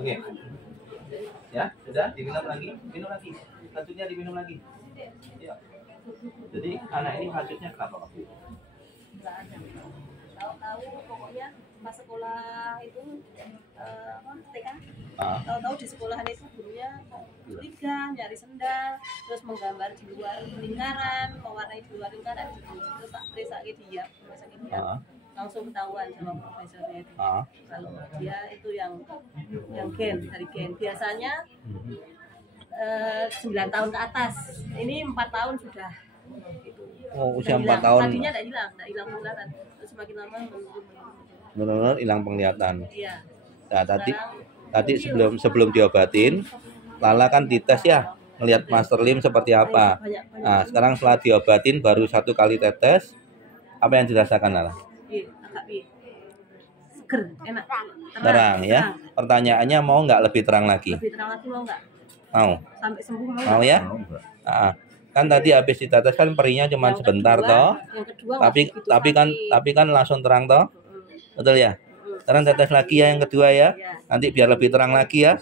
Oke. Ya, sudah diminum lagi, minum lagi. Hajutnya diminum lagi. Ya. Jadi anak ini hajutnya kenapa? Tahu pokoknya pas sekolah itu TK, tahu-tahu di sekolahan itu gurunya curiga, nyari sendal, terus menggambar di luar lingkaran, mewarnai di luar lingkaran gitu. Terus tak periksa dia, langsung ketahuan sama profesornya itu. Kalau dia itu yang gen, dari gen. Biasanya 9 tahun ke atas, ini 4 tahun sudah. Gitu. Oh, usia 4 tahun. Tadinya tidak hilang penglihatan. Terus semakin lama benar-benar hilang penglihatan. Iya. Nah, tadi sebelum diobatin, Lala kan dites ya, ngelihat Master Lim seperti apa. Nah, sekarang setelah diobatin baru 1 kali tetes, apa yang dirasakan Lala? Agak seger, enak. Terang ya. Pertanyaannya mau nggak lebih terang lagi? Lebih terang lagi mau nggak? Mau. Sampai sembuh mau? Mau ya? Nah, kan tadi habis ditetes kan perinya cuma sebentar toh. Tapi kan langsung terang toh. Betul ya? Sekarang tetes lagi ya yang kedua ya. Nanti biar lebih terang lagi ya.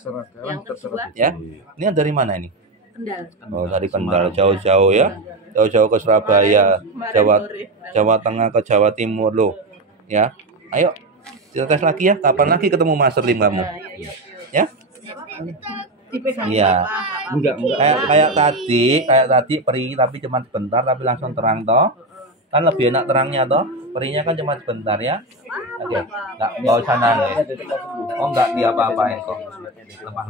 Yang kedua. Ya. Ini dari mana ini? Kendal. Oh, dari Kendal, jauh-jauh ya. Jauh-jauh ke Surabaya, Jawa Tengah ke Jawa Timur loh. Ya. Ayo. Ditetes lagi ya. Kapan lagi ketemu Master Lim kamu? Ya? Iya. Kayak tadi peri tapi cuma sebentar tapi langsung terang toh. Kan lebih enak terangnya toh. Perinya kan cuma sebentar ya. Oke. Enggak usah nangis. Oh, enggak diapa-apain kok. Lepas.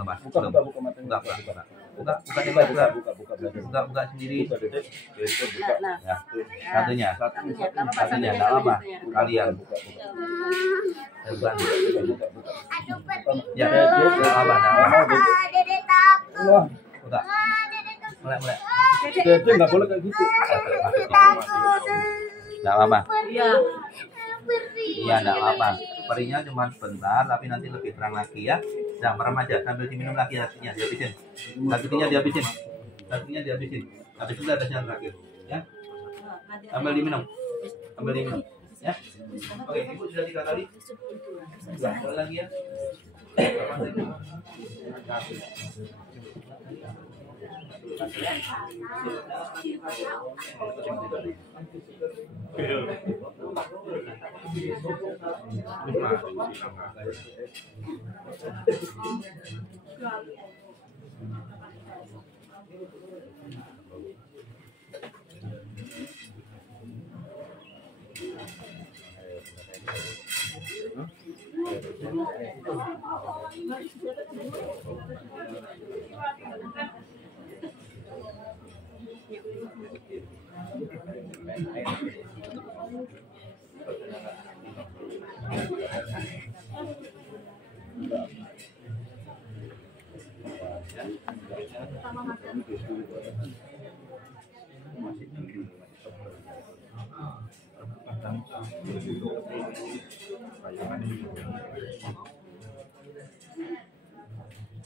Buka sendiri. Ya. Satunya enggak apa. Kalian. Ya, enggak apa. Dede takut. Buka. Mulai. Dede enggak boleh kayak gitu. Takut. Enggak apa. Iya, enggak apa. Perinya cuma sebentar tapi nanti lebih terang lagi ya. Nah, merem aja sambil diminum lagi hasilnya, dihabisin. Hasilnya dihabisin. Habis itu tesnya terakhir, ya. Sambil diminum. Ya. Oke, Ibu sudah 3 kali. Sekali lagi ya.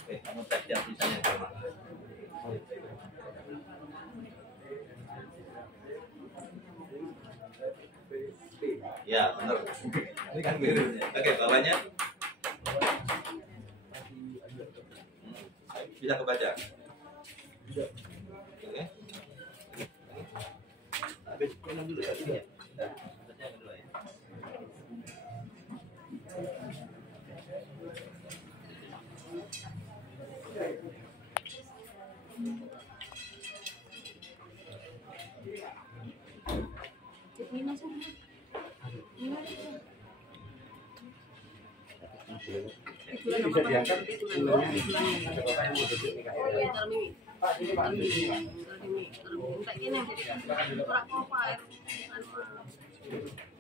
Oke, kamu tes yang sisanya coba. Ya, benar. Ini kan mirip. Oke, bawahnya. Bisa kebaca. Oke. Habis minum dulu tadi ya. Bisa diangkat ulangnya ada bapak yang mau duduk nih Kak. Pak, ini Pak.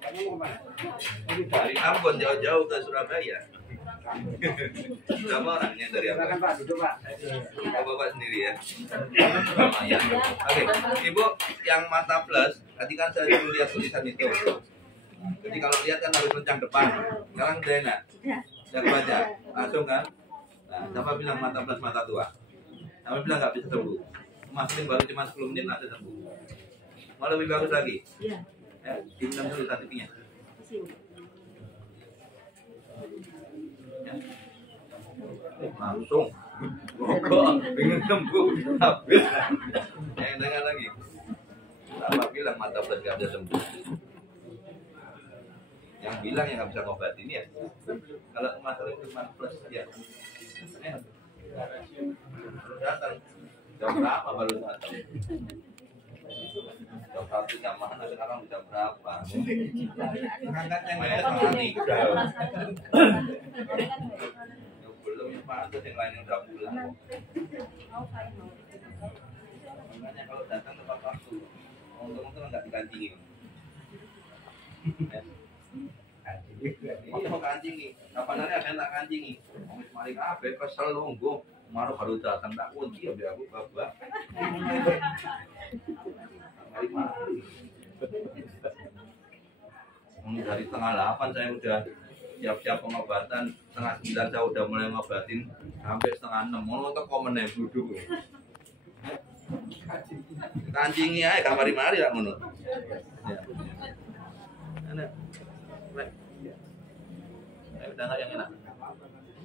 Kamu mau kemana? Dari Ambon jauh-jauh ke Surabaya. Sama orangnya dari Ambon. Silakan Pak, duduk Pak. Bapak sendiri ya. Ya. Oke, Ibu yang mata plus, tadi kan saya dulu lihat tulisan itu. Jadi kalau lihat kan harus lencang depan. Sekarang udah enak. Udah kebaca, langsung kan. Nah, sama bilang mata plus mata tua. Sama bilang nggak bisa sembuh. Maksudnya baru cuma 10 menit langsung sembuh. Mau lebih bagus lagi? Iya. Ya, diminum dulu satunya. langsung kok pengen sembuh habis dengar lagi apa bilang mata plus gak bisa sembuh yang bilang yang nggak bisa ngobatin ya kalau masalah cuma plus ya baru datang jam berapa baru datang jam 1 jam mana sekarang jam berapa ngangkatnya saya setengah 3 belum pantas yang lain yang udah pulang makanya kalau datang tepat waktu untung-untung nggak dikancingin ini mau kancingi kapan hari ada yang tak kancingi mari kabeh kesel nunggu maru baru datang tak kunci ya biar aku babak dari tengah 8 saya udah siap-siap pengobatan, setengah 9 saya udah mulai ngobatin sampai setengah 6 mau untuk komennya duduk kancingi aja kamari-mari lah menurut ya. Udah nggak yang enak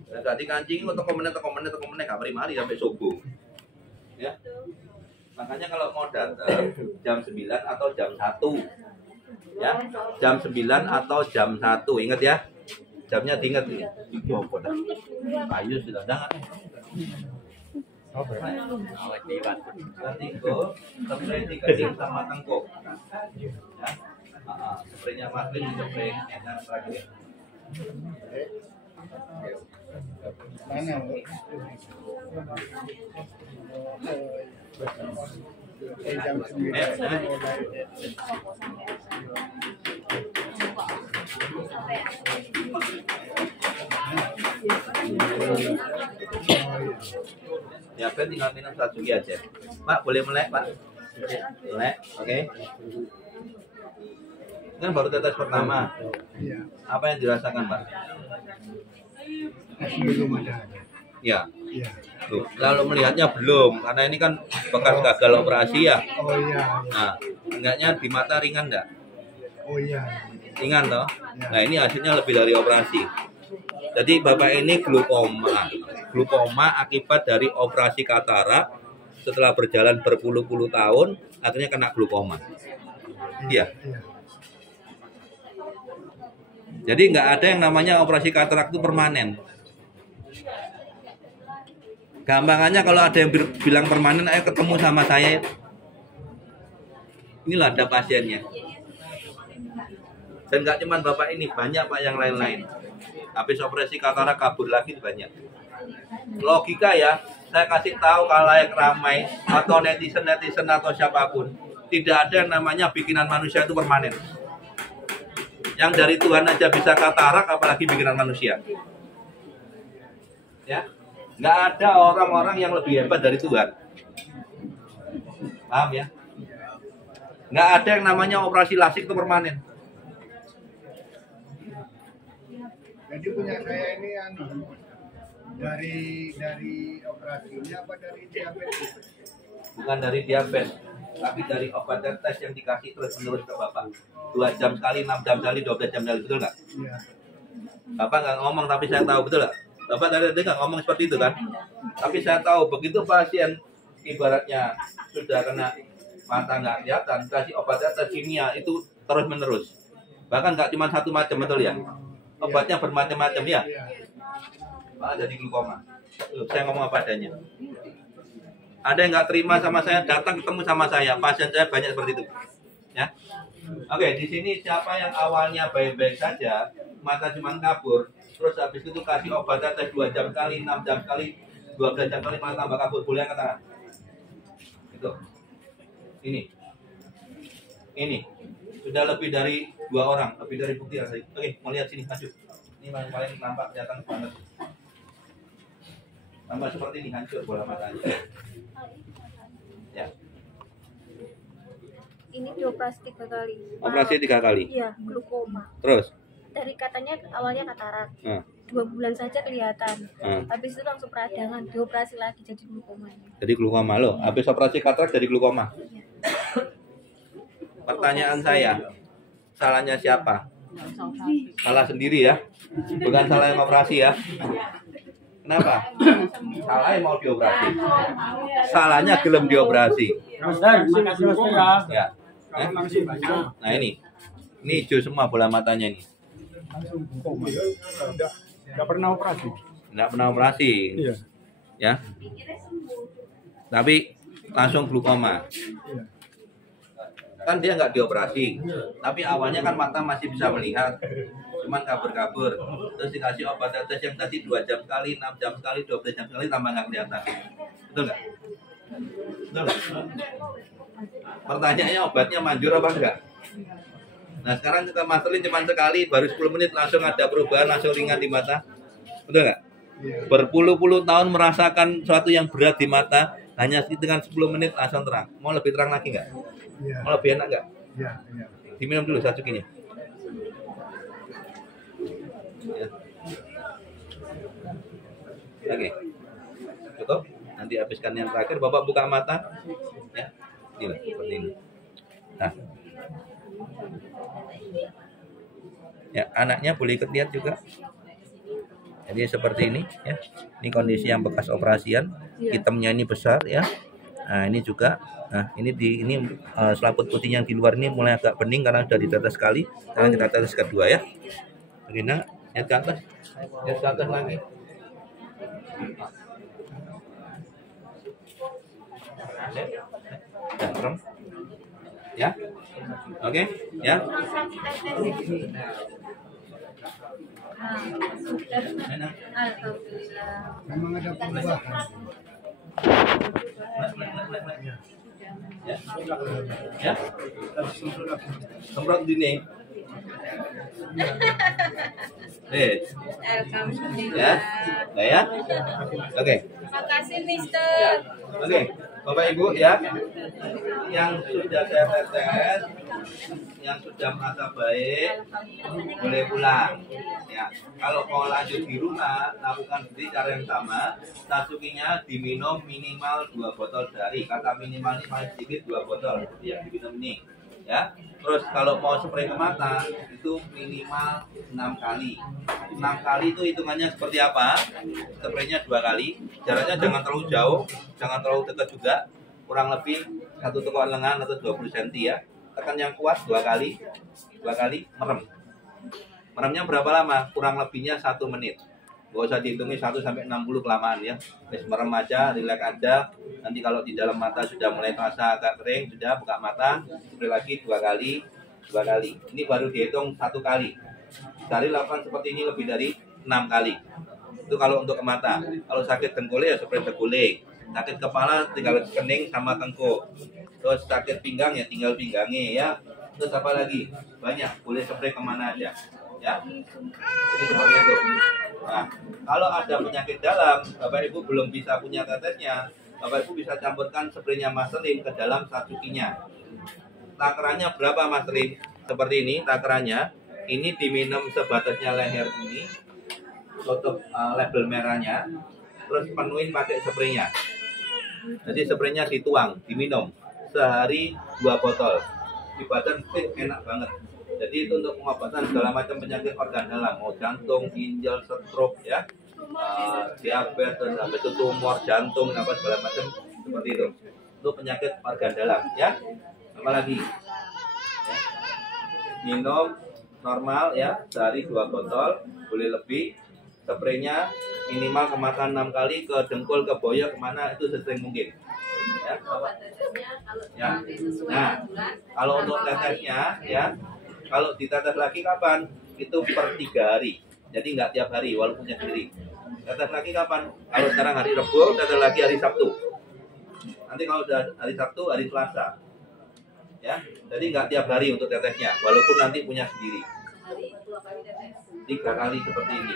berarti kancingi untuk komennya kamari-mari sampai subuh ya makanya kalau mau datang jam 9 atau jam 1 ya jam 9 atau jam 1 ingat ya jamnya diingat nih ayo sudah jangan spray dikencing sama tengkuk ya spraynya Maslin spray enak terakhir jam 9. Ya, Ben tinggal minum satu aja. Pak, boleh melek, Pak? Melek, oke. Kan baru tetes pertama. Apa yang dirasakan, Pak? Belum ada. Ya. Iya. Tuh, lalu melihatnya belum, karena ini kan bekas gagal operasi ya. Oh iya. Nah, enggaknya di mata ringan enggak? Oh iya. Ringan toh? Nah, ini hasilnya lebih dari operasi. Jadi Bapak ini glukoma akibat dari operasi katarak setelah berjalan berpuluh-puluh tahun akhirnya kena glukoma. Iya. Jadi nggak ada yang namanya operasi katarak itu permanen. Gampangannya kalau ada yang bilang permanen, ayo ketemu sama saya. Inilah ada pasiennya. Dan nggak cuma Bapak ini, banyak Pak yang lain-lain. Habis operasi katarak kabur lagi banyak. Logika ya, saya kasih tahu khalayak ramai atau netizen atau siapapun, tidak ada yang namanya bikinan manusia itu permanen. Yang dari Tuhan aja bisa katarak, apalagi bikinan manusia. Ya, nggak ada orang-orang yang lebih hebat dari Tuhan. Paham ya? Nggak ada yang namanya operasi lasik itu permanen. Jadi punya saya ini dari operasinya apa dari diabetes? Bukan dari diabetes, tapi dari obat dan tes yang dikasih terus-menerus ke Bapak. 2 jam sekali, 6 jam sekali, 12 jam sekali, betul nggak? Iya. Bapak nggak ngomong, tapi saya tahu, betul nggak? Bapak tadi nggak ngomong seperti itu kan? Tapi saya tahu, begitu pasien ibaratnya sudah kena mata nggak kelihatan, kasih obat dan tes kimia itu terus-menerus. Bahkan nggak cuma satu macam, betul ya? Obatnya bermacam-macam ya. Malah jadi glukoma. Saya ngomong apa adanya. Ada yang nggak terima sama saya, datang ketemu sama saya. Pasien saya banyak seperti itu. Ya. Oke, di sini siapa yang awalnya baik-baik saja, mata cuma kabur, terus habis itu kasih obat tes 2 jam kali, 6 jam kali, 12 jam kali, malah tambah kabur. Boleh angkat tangan? Itu. Ini. Sudah lebih dari 2 orang, lebih dari bukti rasanya. Oke, mau lihat sini, maju. Ini paling nampak kelihatan banget. Tambah seperti ini, hancur bola matanya. Ya. Ini dioperasi 3 kali. Operasi 3 kali? Iya, glukoma. Terus? Dari katanya awalnya katarak. 2 bulan saja kelihatan. Habis itu langsung peradangan, dioperasi lagi jadi glukoma. Jadi glukoma loh. Habis operasi katarak jadi glukoma. Pertanyaan saya, salahnya siapa? Salah sendiri ya, bukan salah yang operasi ya. Kenapa? Salahnya mau dioperasi. Salahnya gelem dioperasi. Makasih Mas ya. Ya. Nah ini hijau semua bola matanya ini. Enggak pernah operasi. Nggak pernah operasi. Iya. Ya. Tapi langsung glukoma. Kan dia nggak dioperasi. Tapi awalnya kan mata masih bisa melihat. Cuman kabur-kabur. Terus dikasih obat tetes yang tadi 2 jam sekali, 6 jam sekali, 12 jam sekali tambah nggak kelihatan. Betul nggak? Betul nggak? Pertanyaannya obatnya manjur apa enggak? Nah sekarang kita masterin cuma sekali, baru 10 menit langsung ada perubahan, langsung ringan di mata. Betul nggak? Berpuluh-puluh tahun merasakan sesuatu yang berat di mata, hanya dengan 10 menit langsung terang. Mau lebih terang lagi nggak? Mau lebih enak nggak? Diminum dulu sacukinya. Ya. Oke, cukup. Nanti habiskan yang terakhir. Bapak buka mata. Ya, ini seperti ini. Nah, ya anaknya boleh ikut lihat juga. Jadi seperti ini, ya. Ini kondisi yang bekas operasian. Hitamnya ini besar, ya. Nah ini juga. Nah ini selaput putih yang di luar ini mulai agak bening karena sudah ditetes sekali. Sekarang kita tetes kedua, ya. Begini, lihat ke atas. Lihat ke atas lagi. Ya, serem. Ya. Oke, ya. Memang ada perubahan. Ya. Ya. Semprot dini. Ya. Nah, ya. Oke. Makasih Mister. Oke. Bapak Ibu ya, yang sudah saya tetes, yang sudah merasa baik, boleh pulang. Ya, kalau mau lanjut di rumah, lakukan seperti cara yang sama. Sacukinya diminum minimal 2 botol sehari. Kata minimal ini paling sedikit 2 botol yang diminum ini. Ya, terus kalau mau spray ke mata itu minimal 6 kali. 6 kali itu hitungannya seperti apa? Spraynya 2 kali. Jaraknya jangan terlalu jauh, jangan terlalu dekat juga. Kurang lebih 1 tekukan lengan atau 20 cm ya. Tekan yang kuat 2 kali. 2 kali merem. Meremnya berapa lama? Kurang lebihnya 1 menit. Gak usah dihitungin 1 sampai 60 kelamaan ya. Wes merem aja, relax aja. Nanti kalau di dalam mata sudah mulai terasa agak kering, sudah buka mata, spray lagi 2 kali, 2 kali. Ini baru dihitung 1 kali. Sekali lakukan seperti ini lebih dari 6 kali. Itu kalau untuk ke mata. Kalau sakit dengkulnya ya spray dengkulnya. Sakit kepala tinggal kening sama tengkuk. Terus sakit pinggang ya tinggal pinggangnya ya. Terus apa lagi? Banyak, boleh spray kemana aja. Ya, jadi seperti itu. Nah, kalau ada penyakit dalam, Bapak Ibu belum bisa punya tetesnya, Bapak Ibu bisa campurkan spraynya Masterin ke dalam sacukinya. Takarannya berapa Masterin? Seperti ini takarannya. Ini diminum sebatasnya leher ini, tutup label merahnya, terus penuhin pakai spraynya. Jadi spraynya dituang, diminum sehari 2 botol. Di badan fit enak banget. Jadi itu untuk pengobatan segala macam penyakit organ dalam, mau jantung, ginjal, stroke ya, diabetes, sampai itu tumor jantung, apa segala macam seperti itu. Itu penyakit organ dalam ya. Apalagi ya. Minum normal ya, sehari 2 botol, boleh lebih. Spraynya minimal ke mata 6 kali, ke dengkul, ke boyok, kemana itu sesering mungkin. Ya. Ya. Nah, kalau untuk tetesnya ya. Kalau ditetes lagi kapan? Itu per 3 hari. Jadi nggak tiap hari, walaupun sendiri. Tetes lagi kapan? Kalau sekarang hari Rabu, tetes lagi hari Sabtu. Nanti kalau udah hari Sabtu, hari Selasa. Ya, jadi nggak tiap hari untuk tetesnya, walaupun nanti punya sendiri. 3 kali seperti ini.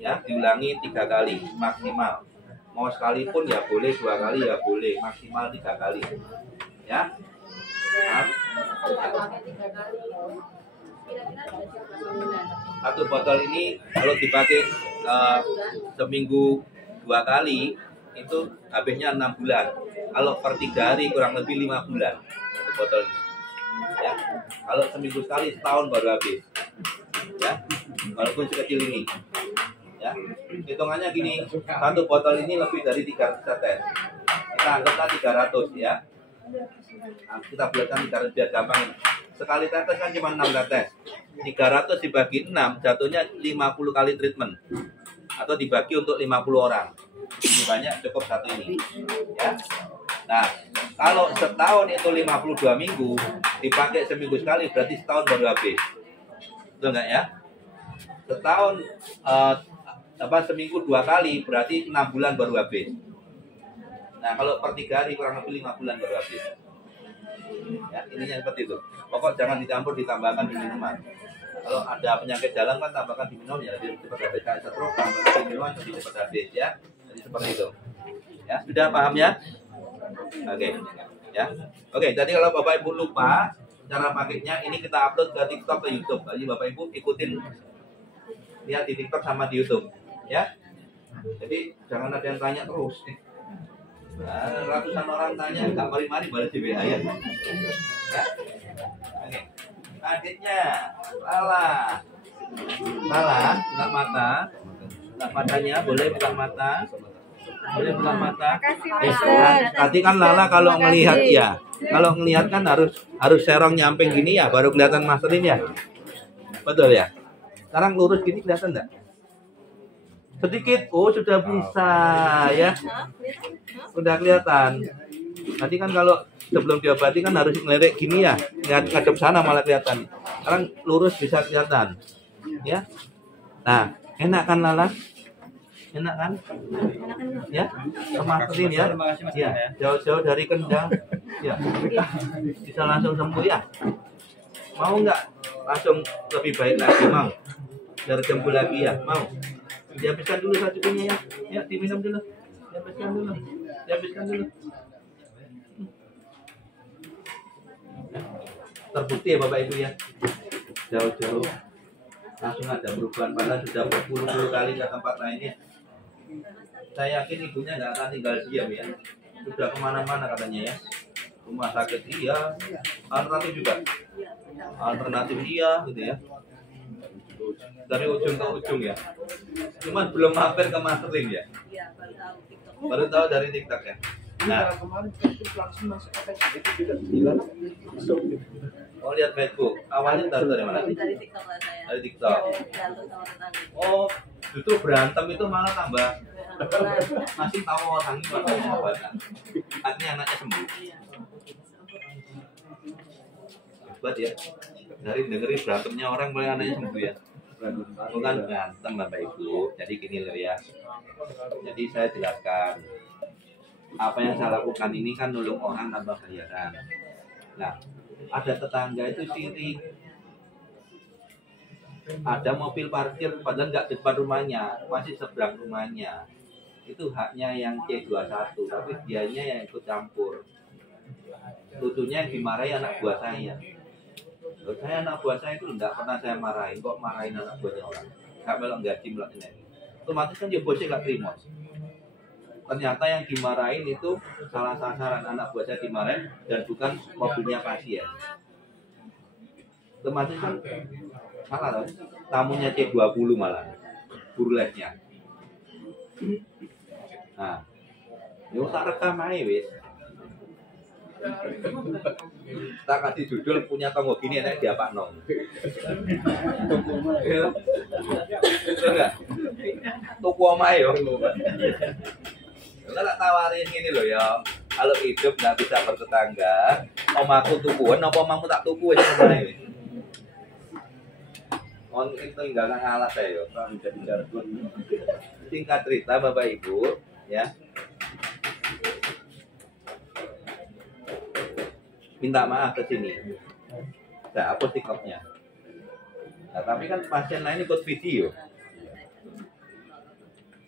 Ya, diulangi 3 kali maksimal. Mau sekalipun ya boleh, 2 kali ya boleh, maksimal 3 kali. Ya. Nah, 1 botol ini kalau dipakai seminggu 2 kali itu habisnya 6 bulan. Kalau per 3 hari kurang lebih 5 bulan 1 botol ini. Ya. Kalau seminggu sekali setahun baru habis. Ya. Walaupun sekecil ini. Ya, hitungannya gini, satu botol ini lebih dari 300 tetes. Kita anggaplah 300 ya. Nah, kita buatkan 300 biar gampang. Sekali tetes kan cuma 6 tetes. 300 dibagi 6 jatuhnya 50 kali treatment. Atau dibagi untuk 50 orang. Ini banyak, cukup satu ini. Ya. Nah, kalau setahun itu 52 minggu, dipakai seminggu sekali, berarti setahun baru habis. Betul nggak ya? Setahun seminggu 2 kali, berarti 6 bulan baru habis. Nah, kalau per 3 hari kurang lebih 5 bulan baru habis. Ya, ininya seperti itu. Pokok jangan dicampur, ditambahkan di minuman. Kalau ada penyakit dalam kan tambahkan di minum ya, jadi cepat habis. Kayak stroke, tambahkan di minuman jadi cepat habis ya. Jadi seperti itu. Ya, sudah paham ya? Oke. Ya. Oke, jadi kalau Bapak Ibu lupa cara pakainya, ini kita upload ke TikTok, ke YouTube. Jadi Bapak Ibu ikutin lihat di TikTok sama di YouTube. Ya. Jadi jangan ada yang tanya terus. Nah, ratusan orang tanya nggak mari-mari balas di WA ya. Ya. Oke. Adiknya Lala. Lala buka mata. Buka matanya, boleh buka mata. Boleh buka mata. Tadi kan Lala kalau ngelihat ya. Kalau ngelihat kan harus serong nyamping gini ya, baru kelihatan masterin ya. Betul ya? Sekarang lurus gini kelihatan enggak? Sedikit, oh sudah bisa ya, sudah kelihatan. Tadi kan kalau sebelum diobati kan harus ngelirik gini ya, ngadep sana malah kelihatan. Sekarang lurus bisa kelihatan, ya. Nah, enak kan Lala? Enak kan? Ya, kemarin ya, ya, jauh-jauh dari Kendal, ya, bisa langsung sembuh ya. Mau nggak langsung lebih baik lagi mau? Dari sembuh lagi ya, mau? Dihabiskan dulu satunya ya. Ya, diminum dulu. Dihabiskan dulu. Dihabiskan dulu. Terbukti ya Bapak Ibu ya. Jauh-jauh langsung ada perubahan, padahal sudah berpuluh-puluh kali ke tempat lainnya. Saya yakin ibunya nggak akan tinggal diam ya. Sudah kemana-mana katanya ya. Rumah sakit iya, alternatif juga. Alternatif iya gitu ya. Dari ujung ke ujung ya. Cuman belum mampir ke mastering ya. Iya, baru tahu TikTok. Baru tahu dari TikTok ya. Nah, kemarin langsung masuk itu tidak bilang. oh lihat Facebook. Awalnya tahu dari mana sih? Dari TikTok lah saya. Dari TikTok. Berantem sama tetangga. Oh, justru berantem itu malah tambah masih tahu orang ini bakal mengobatan. Akhirnya anaknya sembuh. Hebat ya. Dari dengerin berantemnya orang mulai anaknya sembuh ya. Bukan berantem Bapak Ibu. Jadi gini loh ya. Jadi saya jelaskan. Apa yang saya lakukan ini kan nolong orang tanpa bayaran. Nah, ada tetangga itu sirik. Ada mobil parkir padahal nggak depan rumahnya, masih seberang rumahnya. Itu haknya yang C21, tapi dianya yang ikut campur. Lucunya yang dimarahi anak buah saya. Loh, saya anak buah saya itu nggak pernah saya marahin, kok marahin anak buahnya orang. Nggak melok gaji melok ini. Otomatis kan dia bosnya nggak terima. Ternyata yang dimarahin itu salah sasaran, anak buah saya dimarahin dan bukan mobilnya pasien. Otomatis kan salah loh. Tamunya C20 malah burlesnya. Nah, yo tak rekam aja wis. Tak kasih judul punya tonggo gini enak dia Pak Nong. Betul enggak? Tuku omahe yo. Kita tak tawarin gini loh ya. Kalau hidup nggak bisa bertetangga, omaku tukuan, apa omamu tak tuku aja omahe. On itu tinggal ngalah saya yo. Singkat cerita Bapak Ibu, ya. Minta maaf ke sini. Saya hapus TikToknya. Nah, tapi kan pasien lain ikut video.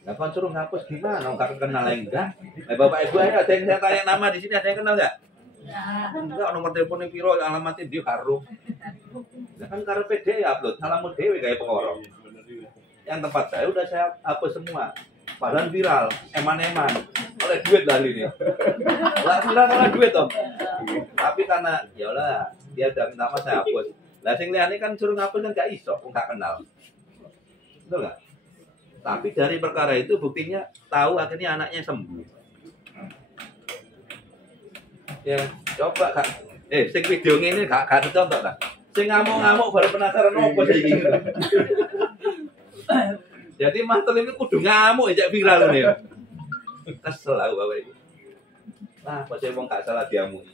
Nah, kan suruh ngapus gimana? Nggak kenal enggak? Bapak Ibu ada yang saya tanya nama di sini, ada yang kenal enggak? Enggak, nomor teleponnya piro, alamatnya dia karo. Nah, kan karo PD ya upload, salamu dewe kayak pengorong. Yang tempat saya udah saya hapus semua. Padahal viral, eman-eman. Oleh duit lah ini. Lah viral oleh duit Om. Tapi karena ya lah, dia udah minta maaf saya hapus. Lah sing liyane kan suruh ngapus kan enggak iso, enggak kenal. Betul enggak? Tapi dari perkara itu buktinya tahu akhirnya anaknya sembuh. Ya, coba Kak. Sing video ini gak contoh lah. Sing ngamuk-ngamuk baru penasaran opo sih iki. Jadi mantel ini kudu ngamuk ya viral nih. Kesel aku Bapak Ibu. Nah, pas saya mau gak salah diamui.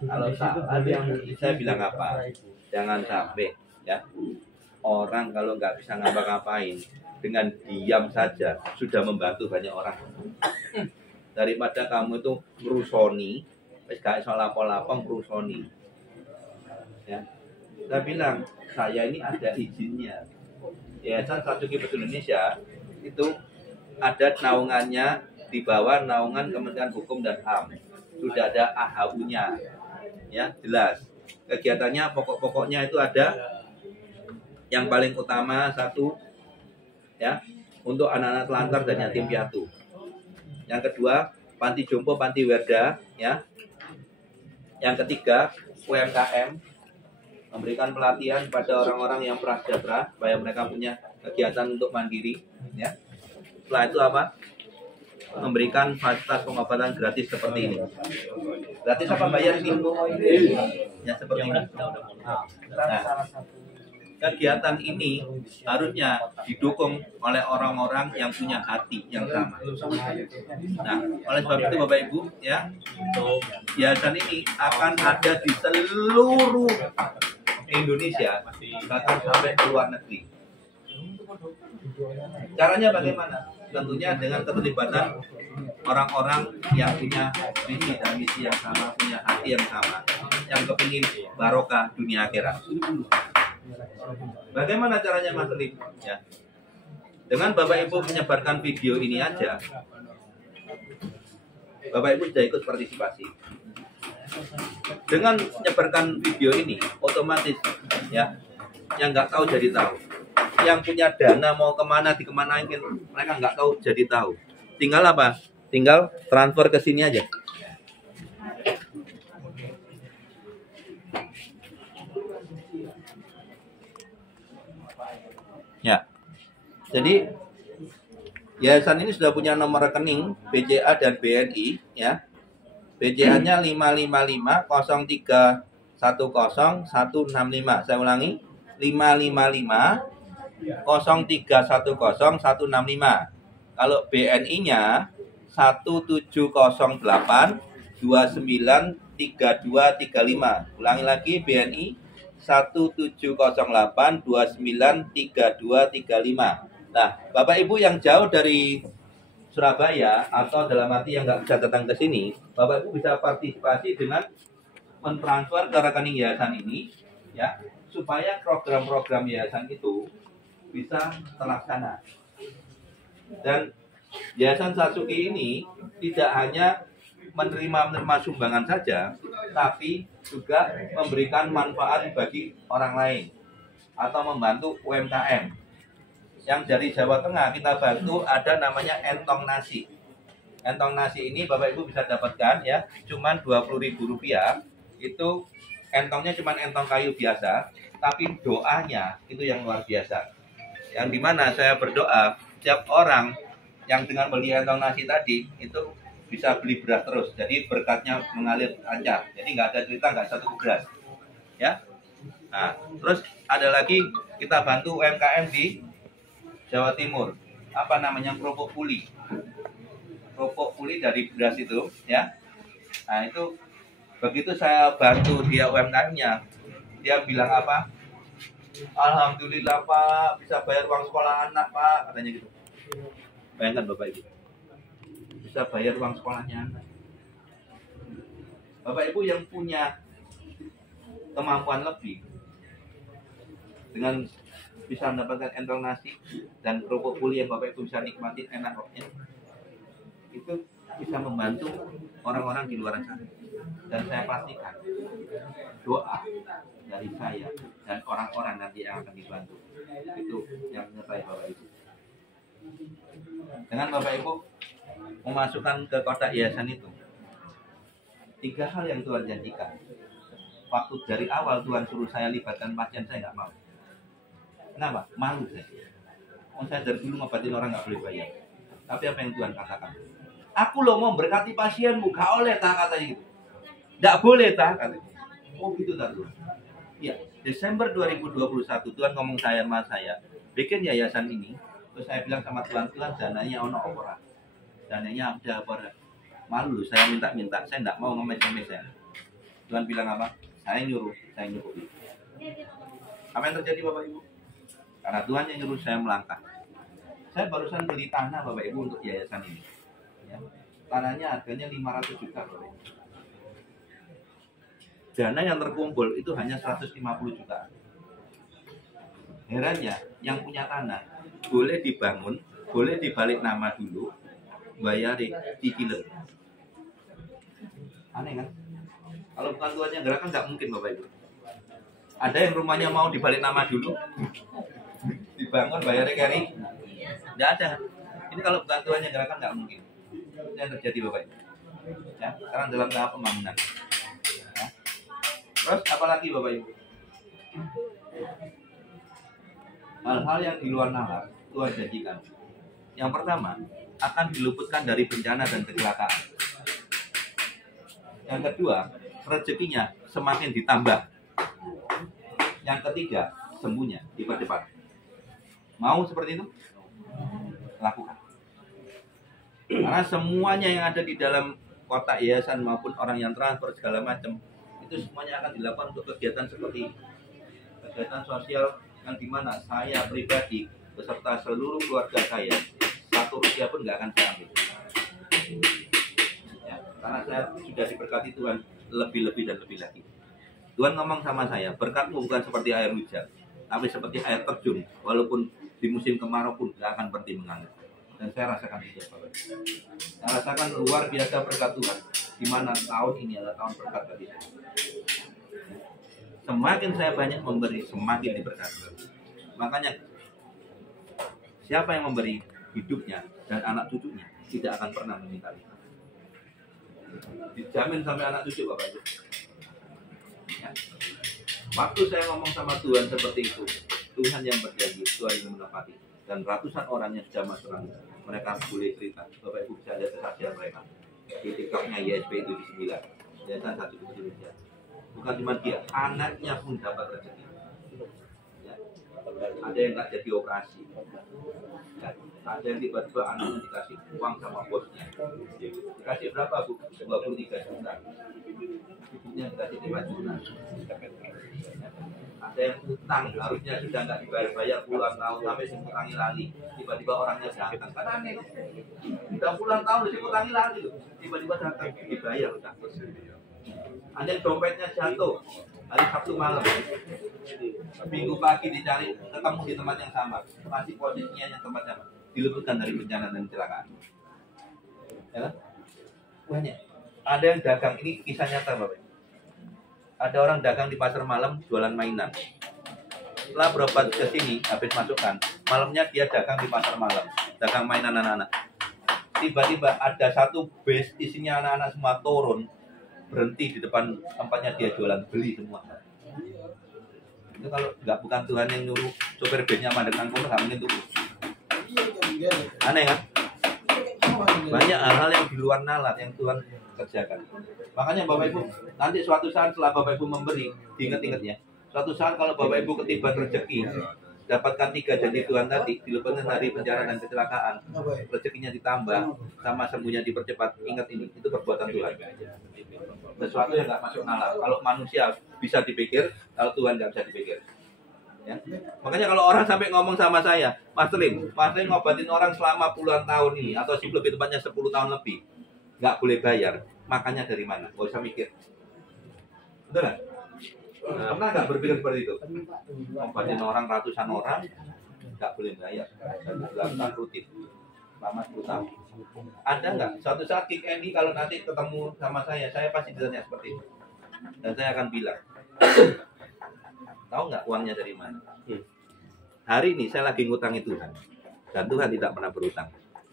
Kalau salah diamui, saya bilang apa? Jangan sampai ya orang kalau nggak bisa ngapa-ngapain dengan diam saja sudah membantu banyak orang. Daripada kamu itu merusoni, gak iso lapo-lapo merusoni. Ya, saya bilang saya ini ada izinnya. Yayasan Strategi Betul Indonesia itu ada naungannya di bawah naungan Kementerian Hukum dan HAM. Sudah ada AHU-nya, ya jelas. Kegiatannya pokok-pokoknya itu ada. Yang paling utama satu, ya, untuk anak-anak telantar dan yatim piatu. Yang kedua, panti jompo, panti werda, ya. Yang ketiga, UMKM, memberikan pelatihan pada orang-orang yang prasejahtera supaya mereka punya kegiatan untuk mandiri, ya. Setelah itu apa? Memberikan fasilitas pengobatan gratis seperti ini. Gratis apa bayar ini? Ya seperti ini. Nah, kegiatan ini harusnya didukung oleh orang-orang yang punya hati yang sama. Nah, oleh sebab itu Bapak Ibu, ya, yayasan ini akan ada di seluruh Indonesia, bahkan sampai ke luar negeri. Caranya bagaimana? Tentunya dengan keterlibatan orang-orang yang punya visi dan misi yang sama, punya hati yang sama, yang kepingin barokah dunia akhirat. Bagaimana caranya Mas Lim? Ya. Dengan Bapak Ibu menyebarkan video ini aja, Bapak Ibu sudah ikut partisipasi. Dengan menyebarkan video ini, otomatis ya, yang nggak tahu jadi tahu. Yang punya dana mau kemana, dikemanain, mereka nggak tahu jadi tahu. Tinggal apa? Tinggal transfer ke sini aja. Ya, jadi yayasan ini sudah punya nomor rekening BCA dan BNI, ya. BCA-nya 555-0310-165. Saya ulangi, 555-0310-165. Kalau BNI-nya 1708-293235. Ulangi lagi, BNI 1708-293235. Nah, Bapak Ibu yang jauh dari Surabaya atau dalam arti yang nggak bisa datang ke sini, Bapak Ibu bisa partisipasi dengan mentransfer ke rekening yayasan ini, ya, supaya program-program yayasan itu bisa terlaksana. Dan Yayasan Satsuki ini tidak hanya menerima sumbangan saja, tapi juga memberikan manfaat bagi orang lain atau membantu UMKM. Yang dari Jawa Tengah kita bantu ada namanya entong nasi. Entong nasi ini Bapak Ibu bisa dapatkan ya, cuman Rp20.000. Itu entongnya cuman entong kayu biasa, tapi doanya itu yang luar biasa. Yang dimana saya berdoa setiap orang yang dengan beli entong nasi tadi itu bisa beli beras terus, jadi berkatnya mengalir lancar. Jadi nggak ada cerita nggak satu beras, ya. Nah, terus ada lagi kita bantu UMKM di Jawa Timur, apa namanya, kerupuk puli dari beras itu, ya. Nah itu begitu saya bantu dia UMKM-nya, dia bilang apa? Alhamdulillah Pak, bisa bayar uang sekolah anak Pak, katanya gitu. Bayangkan Bapak Ibu, bisa bayar uang sekolahnya anak. Bapak Ibu yang punya kemampuan lebih, dengan bisa mendapatkan entong nasi dan kerupuk puli yang Bapak Ibu bisa nikmatin enak koknya, itu bisa membantu orang-orang di luar sana. Dan saya pastikan doa dari saya dan orang-orang nanti yang akan dibantu itu yang menyertai Bapak Ibu. Dengan Bapak Ibu memasukkan ke kotak yayasan itu 3 hal yang Tuhan janjikan. Waktu dari awal Tuhan suruh saya libatkan pasien, saya nggak mau. Kenapa? Malu saya. Saya dari dulu ngobatin orang nggak boleh bayar. Tapi apa yang Tuhan katakan? Aku loh mau berkati pasienmu, gak oleh tak katanya gitu. Nggak boleh tak katanya. Oh gitu tak Tuhan. Iya, Desember 2021 Tuhan ngomong sama saya, bikin yayasan ini. Terus saya bilang sama Tuhan, Tuhan dananya ono opera. Dananya ada opera. Malu saya minta-minta, saya nggak mau ngemes-ngemes ya. Tuhan bilang apa? Saya nyuruh. Apa yang terjadi Bapak Ibu? Karena Tuhan yang nyuruh saya melangkah. Saya barusan beli tanah Bapak Ibu untuk yayasan ini. Ya. Tanahnya harganya 500 juta Bapak Ibu. Dana yang terkumpul itu hanya 150 juta. Herannya, yang punya tanah boleh dibangun, boleh dibalik nama dulu, bayar cicilan. Aneh kan? Kalau bukan Tuhan yang gerakan nggak mungkin Bapak Ibu. Ada yang rumahnya mau dibalik nama dulu, dibangun bayarnya carry, nggak ada. Ini kalau bukan Tuhan yang gerakan nggak mungkin. Itu yang terjadi Bapak Ibu. Ya, sekarang dalam tahap pembangunan. Ya. Terus apa lagi Bapak Ibu? Hal-hal yang di luar nalar Tuhan janjikan. Yang pertama, akan diluputkan dari bencana dan kecelakaan. Yang kedua, rezekinya semakin ditambah. Yang ketiga, sembuhnya dipercepat. Mau seperti itu? Lakukan. Karena semuanya yang ada di dalam kotak yayasan maupun orang yang transfer segala macam, itu semuanya akan dilakukan untuk kegiatan seperti ini. Kegiatan sosial yang dimana saya pribadi beserta seluruh keluarga saya, satu rupiah pun nggak akan saya ambil. Ya, karena saya sudah diberkati Tuhan lebih-lebih dan lebih lagi. Tuhan ngomong sama saya, berkatmu bukan seperti air hujan, tapi seperti air terjun. Walaupun di musim kemarau pun gak akan berhenti mengalir. Dan saya rasakan itu, Bapak. Saya rasakan luar biasa berkat Tuhan. Di mana tahun ini adalah tahun berkat bagi saya. Semakin saya banyak memberi, semakin diberkati. Makanya siapa yang memberi hidupnya dan anak cucunya tidak akan pernah meminta. Dijamin sampai anak cucu Bapak Ibu. Ya. Waktu saya ngomong sama Tuhan seperti itu, Tuhan yang berjanji, Tuhan yang menepati. Dan ratusan orang yang sudah masuk angin, mereka boleh cerita. Bapak Ibu bisa lihat kesaksian mereka di TikToknya YSP 79, Yayasan Satu Indonesia. Bukan cuma dia, anaknya pun dapat rezeki. Ya. Ada yang nggak jadi operasi. Ya. Ada yang tiba-tiba anaknya dikasih uang sama bosnya. Dikasih berapa Bu? 23 juta. Ibunya dikasih 5 juta. Ada yang utang, harusnya sudah nggak dibayar-bayar puluhan tahun sampai diutangi lagi. Tiba-tiba orangnya datang. Kan aneh. Sudah puluhan tahun diutangi lagi loh. Tiba-tiba datang dibayar utang. Ada yang dompetnya jatuh hari Sabtu malam. Minggu pagi dicari, ketemu di tempat yang sama. Masih posisinya yang tempat sama. Diluputkan dari bencana dan kecelakaan. Ya, banyak. Ada yang dagang, ini kisah nyata Bapak. Ada orang dagang di pasar malam jualan mainan. Setelah berobat ke sini, habis masukkan, malamnya dia dagang di pasar malam, dagang mainan anak-anak. Tiba-tiba ada satu bus isinya anak-anak semua turun, berhenti di depan tempatnya dia jualan, beli semua. Itu kalau nggak bukan Tuhan yang nyuruh sopir busnya mandek nangkung, nggak mungkin tuh. Aneh kan? Banyak hal-hal yang di luar nalar yang Tuhan kerjakan. Makanya Bapak Ibu, nanti suatu saat setelah Bapak Ibu memberi, diingat-ingat ya. Suatu saat kalau Bapak Ibu ketiban rezeki, dapatkan 3 janji Tuhan tadi, diluputkan dari penjara dan kecelakaan, rezekinya ditambah, sama sembuhnya dipercepat. Ingat ini, itu perbuatan Tuhan. Sesuatu yang nggak masuk nalar. Kalau manusia bisa dipikir, kalau Tuhan nggak bisa dipikir. Ya. Makanya kalau orang sampai ngomong sama saya, Mas Lim ngobatin orang selama puluhan tahun ini, atau lebih tepatnya 10 tahun lebih, nggak boleh bayar, makanya dari mana? Gak usah mikir. Betul nggak? Pernah nggak berpikir seperti itu? Ngobatin orang, ratusan orang, nggak boleh bayar, dan dilakukan rutin selama 10 tahun. Ada nggak? Suatu saat King Andy kalau nanti ketemu sama saya pasti ditanya seperti itu, dan saya akan bilang, tahu nggak uangnya dari mana? Hari ini saya lagi ngutangi Tuhan, dan Tuhan tidak pernah berutang.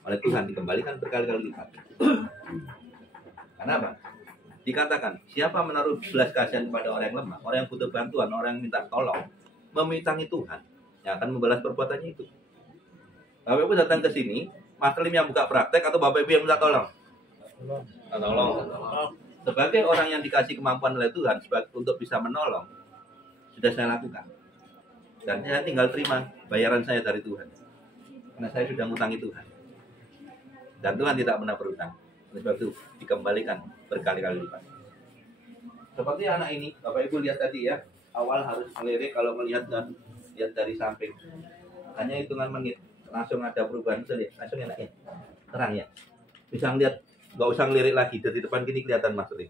Oleh Tuhan dikembalikan berkali-kali lipat. Kenapa? Dikatakan, siapa menaruh belas kasihan kepada orang yang lemah, orang yang butuh bantuan, orang yang minta tolong, memintangi Tuhan, yang akan membalas perbuatannya itu. Bapak Ibu datang ke sini, Mas Lim yang buka praktek atau Bapak Ibu yang minta tolong? Tolong. Sebagai orang yang dikasih kemampuan oleh Tuhan untuk bisa menolong, sudah saya lakukan. Dan saya tinggal terima bayaran saya dari Tuhan. Karena saya sudah ngutangi Tuhan. Dan Tuhan tidak pernah berutang. Oleh sebab itu dikembalikan berkali-kali lipat. Seperti anak ini, Bapak Ibu lihat tadi ya, awal harus melirik kalau melihat lihat dari samping. Hanya hitungan menit, langsung ada perubahan. Langsung enak ya, terang ya. Bisa ngeliat, nggak usah ngelirik lagi. Dari depan gini kelihatan Mas Lim.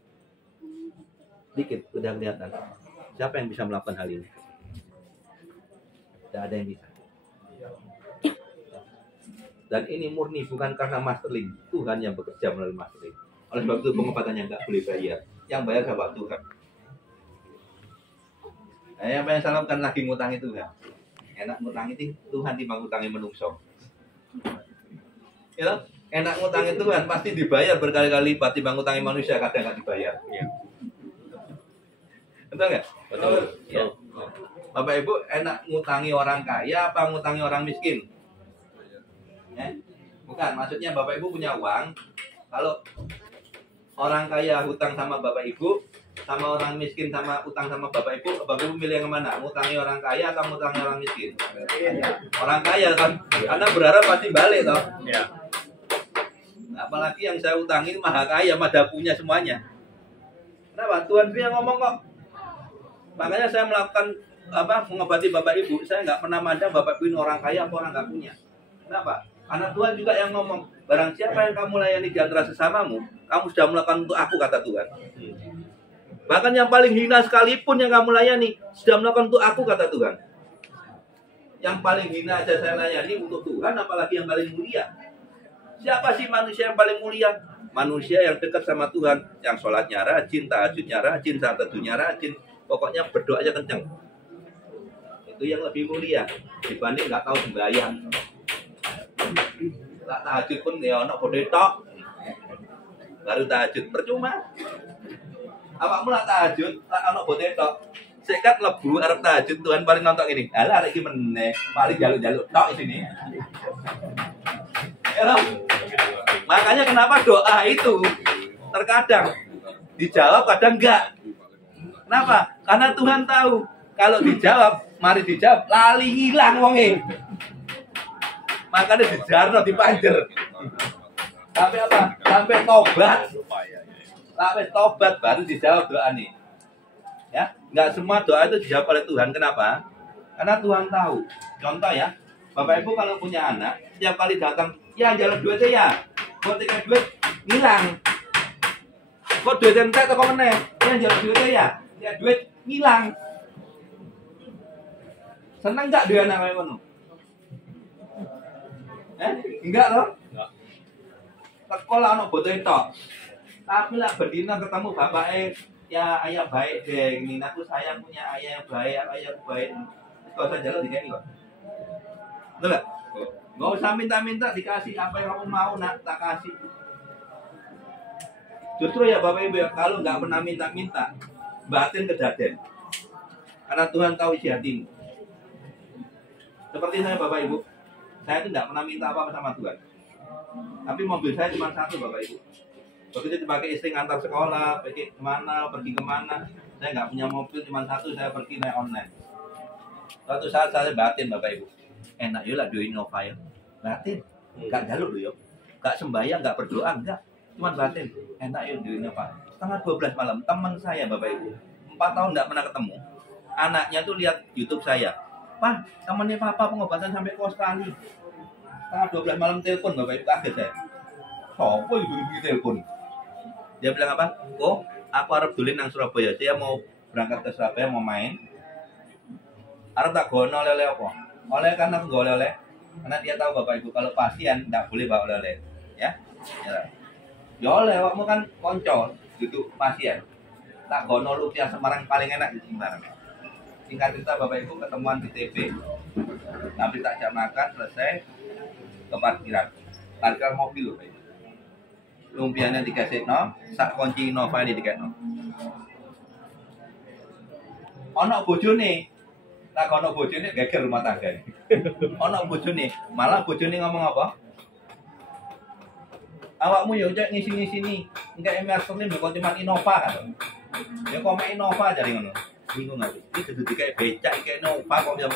Dikit, udah kelihatan. Siapa yang bisa melakukan hal ini? Tidak ada yang bisa. Dan ini murni bukan karena Mas Lim, Tuhan yang bekerja melalui Mas Lim. Oleh sebab itu pengobatannya nggak boleh bayar. Yang bayar siapa? Tuhan. Nah, yang pengen saya lakukan lagi ngutangi Tuhan. Enak ngutangi Tuhan timbang ngutangi menungso. Ya, enak ngutangi Tuhan pasti dibayar berkali-kali lipat timbang ngutangi manusia kadang nggak dibayar. Ya. Betul nggak? Betul. Ya. Bapak Ibu enak ngutangi orang kaya apa ngutangi orang miskin? Ya? Bukan, maksudnya Bapak Ibu punya uang. Kalau orang kaya hutang sama Bapak Ibu, sama orang miskin sama utang sama Bapak Ibu milih yang mana? Ngutangi orang kaya atau ngutangi orang miskin? Orang kaya kan, karena berharap pasti balik toh. Ya. Apalagi yang saya utangi maha kaya, maha punya semuanya. Kenapa? Tuhan yang ngomong kok. Makanya saya melakukan mengobati Bapak Ibu, saya nggak pernah mandang Bapak Ibu ini orang kaya atau orang nggak punya. Kenapa? Karena Tuhan juga yang ngomong, barang siapa yang kamu layani di antara sesamamu, kamu sudah melakukan untuk aku, kata Tuhan. Bahkan yang paling hina sekalipun yang kamu layani, sudah melakukan untuk aku, kata Tuhan. Yang paling hina aja saya layani untuk Tuhan, apalagi yang paling mulia. Siapa sih manusia yang paling mulia? Manusia yang dekat sama Tuhan, yang sholatnya rajin, tahajudnya rajin, saat teduhnya rajin, pokoknya berdoa aja kenceng. Itu yang lebih mulia dibanding nggak tahu sembahyang. Tak tahajud pun ya ono bodhe tok. Baru tahajud percuma. Awakmu lak tahajud, lak ono bodhe tok. Sekat lebu arep tahajud Tuhan paling nonton ini. Alah arek iki meneh, paling jaluk-jaluk tok sini. Ya, makanya kenapa doa itu terkadang dijawab kadang enggak. Kenapa? Karena Tuhan tahu kalau dijawab, mari dijawab, lali hilang wonge. Makanya dijarno dipanjer. Sampai apa? Sampai tobat. Sampai tobat baru dijawab doa nih. Ya, nggak semua doa itu dijawab oleh Tuhan. Kenapa? Karena Tuhan tahu. Contoh ya, Bapak Ibu kalau punya anak, setiap kali datang, ya jalan duitnya ya. Kok tiga duit hilang. Kok duit entek atau kok meneh? Ya jalan duitnya ya. Ya duit hilang. Seneng nggak dia anak kayak ngono? Enggak loh. Sekolah anak bodoh itu. Tapi lah berdina ketemu bapaknya, ya ayah baik deh. Ini aku sayang punya ayah yang baik, ayah baik. Gak usah jalan di sini kok. Betul nggak? Gak usah minta-minta dikasih apa yang kamu mau nak tak kasih. Justru ya Bapak Ibu, kalau nggak pernah minta-minta, batin kedaden. Karena Tuhan tahu isi hatimu. Seperti saya Bapak Ibu, saya itu tidak pernah minta apa-apa sama Tuhan. Tapi mobil saya cuma satu Bapak Ibu. Begitu dipakai istri ngantar sekolah, pergi kemana, saya nggak punya mobil cuma satu, saya pergi naik online. Suatu saat saya batin Bapak Ibu, enak yuk lah duit Innova ya. Batin, nggak jalur yuk, nggak sembahyang, nggak berdoa, nggak, cuma batin, enak yuk duit Innova. Setengah 12 malam, teman saya Bapak Ibu, 4 tahun nggak pernah ketemu. Anaknya tuh lihat YouTube saya. Pak, temannya papa pengobatan sampai ke Australia. Setengah 12 malam telepon Bapak Ibu, kaget saya. Sopo ibu-ibu telepon? Dia bilang apa? Oh, aku harap dulin nang Surabaya. Dia mau berangkat ke Surabaya, mau main. Harap tak gono oleh apa? Oleh karena aku oleh. Karena dia tahu Bapak Ibu kalau pasien tidak boleh bawa oleh. Ya. Ya oleh, kamu kan konco duduk pasien. Tak gono lumpia Semarang paling enak di Semarang. Singkat cerita Bapak Ibu ketemuan di TV. Tapi tak jam makan selesai ke parkiran. Parkir mobil Bapak Ibu. Lumpianya dikasih no, sak kunci Innova ini dikasih no. Ono bojone Tak ono bojone geger rumah tangga. Ono bojone, malah bojone ngomong apa? Awakmu ya udah ngisi-ngisi nih. Enggak master nih kok cuma Innova kan. Ya kok mek Innova jare ngono. Bingung aku. Iki dudu kayak becak kayak Innova kok ya.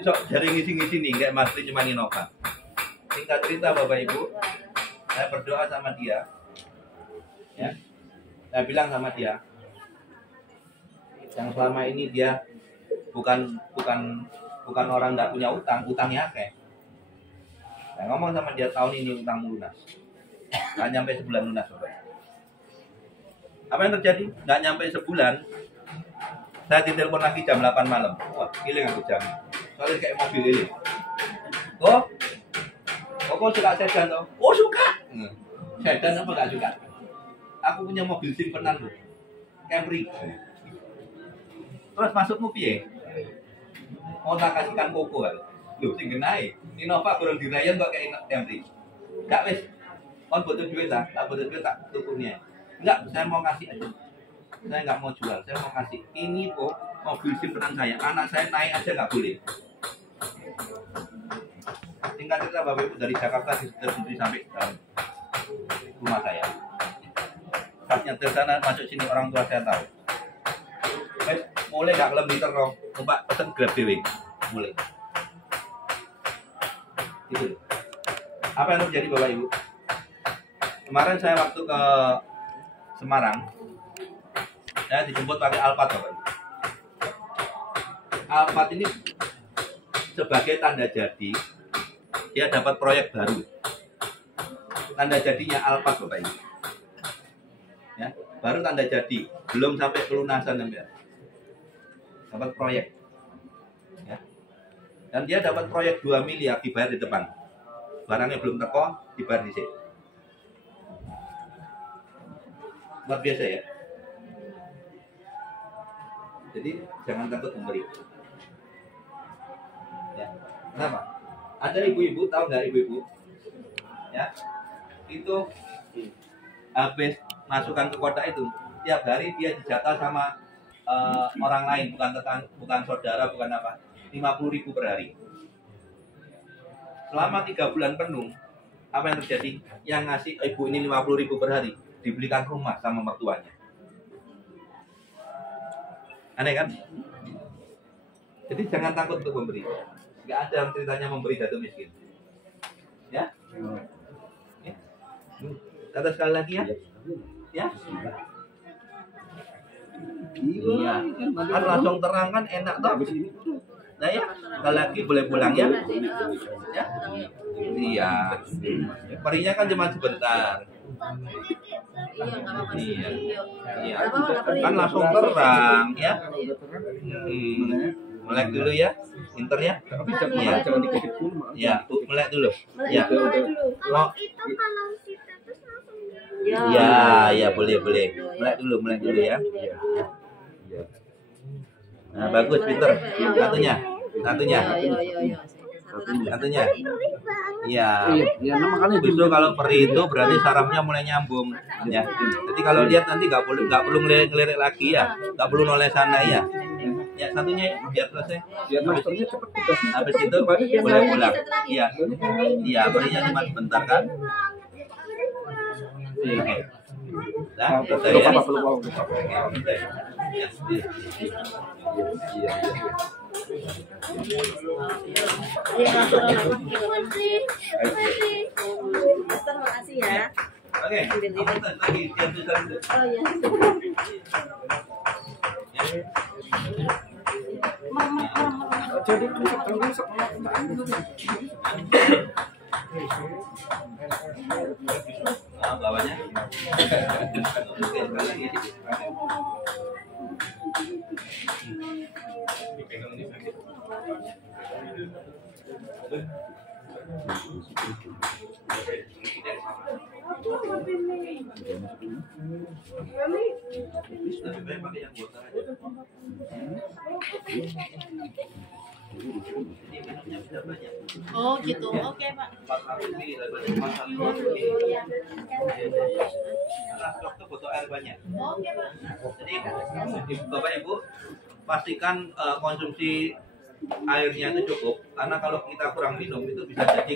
Iso jare ngisi-ngisi nih enggak master cuma Innova. Singkat cerita Bapak Ibu, saya berdoa sama dia. Ya. Saya bilang sama dia, yang selama ini dia bukan orang nggak punya utang, utangnya akeh. Saya ngomong sama dia tahun ini utangmu lunas, nggak nyampe sebulan lunas. Apa yang terjadi? Nggak nyampe sebulan, saya ditelepon lagi jam 8 malam. Wah, giling aku jam. Soalnya kayak mobil ini. Kok suka sedan toh? Oh suka. Sedan apa nggak suka? Aku punya mobil simpenan loh, Camry. Terus masukmu piye? Mau tak kasihkan koko kan? Loh, sing genai. Innova kurang dirayan kok kayak Camry. Enggak wis. Kon butuh duit tak butuh duit tak tukurnya. Enggak, saya mau kasih aja. Saya enggak mau jual, saya mau kasih. Ini kok mobil simpenan saya. Anak saya naik aja enggak boleh. Tingkat cerita Bapak Ibu dari Jakarta disetujui sampai rumah saya. Pas nyetir sana masuk sini orang tua saya tahu. Wes mulai gak kelem liter roh, numpak pesen Grab dhewe. Mulai. Itu. Apa yang terjadi Bapak Ibu? Kemarin saya waktu ke Semarang, saya dijemput pakai Alphard Bapak Ibu. Alphard ini sebagai tanda jadi dia dapat proyek baru. Tanda jadinya Alphard Bapak Ibu. Ya, baru tanda jadi, belum sampai pelunasan ya. Dapat proyek. Ya. Dan dia dapat proyek 2 miliar dibayar di depan. Barangnya belum teko, dibayar di sini. Luar biasa ya. Jadi jangan takut memberi. Ya. Kenapa? Ada ibu-ibu, tahu nggak ibu-ibu? Ya, itu habis masukkan ke kotak itu, tiap hari dia dijatah sama orang lain, bukan saudara, bukan apa, 50.000 per hari. Selama 3 bulan penuh, apa yang terjadi? Yang ngasih ibu ini 50.000 per hari, dibelikan rumah sama mertuanya. Aneh kan? Jadi jangan takut untuk memberi. Nggak ada yang ceritanya memberi jatuh miskin. Ya? Ya? Kata sekali lagi ya? Ya? Iya. Kan langsung terang kan enak toh. Nah ya, sekali lagi boleh pulang ya? Ya? Iya. Perinya kan cuma sebentar. Iya. Iya. Kan langsung terang ya. Melek dulu ya, pinter ya. Iya. Jangan dikit dulu. Ya, melek dulu. Ya. Kalau itu kalau status langsung Ya, boleh. Melek dulu ya. Nah, bagus, pinter. Satunya. Iya. Makanya justru kalau peri itu berarti sarafnya mulai nyambung. Ya. Jadi kalau lihat nanti nggak perlu ngelirik lagi ya, nggak perlu noleh sana ya. Ya satunya biar selesai. biar masternya cepat tugas. Habis itu boleh pulang. Iya, perinya cuma sebentar kan. Oke. Nah, selesai ya. Iya. Master, makasih ya. Oke. Lagi tiap tulisan itu. Oh iya. Jadi bawahnya. Oke, lagi. Lebih baik pakai yang botol aja. Jadi minumnya bisa banyak. Oh gitu, oke Pak. 400 ml daripada cuma 1 ml. Karena stok tuh butuh air banyak. Oke Pak. Jadi Bapak Ibu pastikan konsumsi airnya itu cukup, karena kalau kita kurang minum itu bisa jadi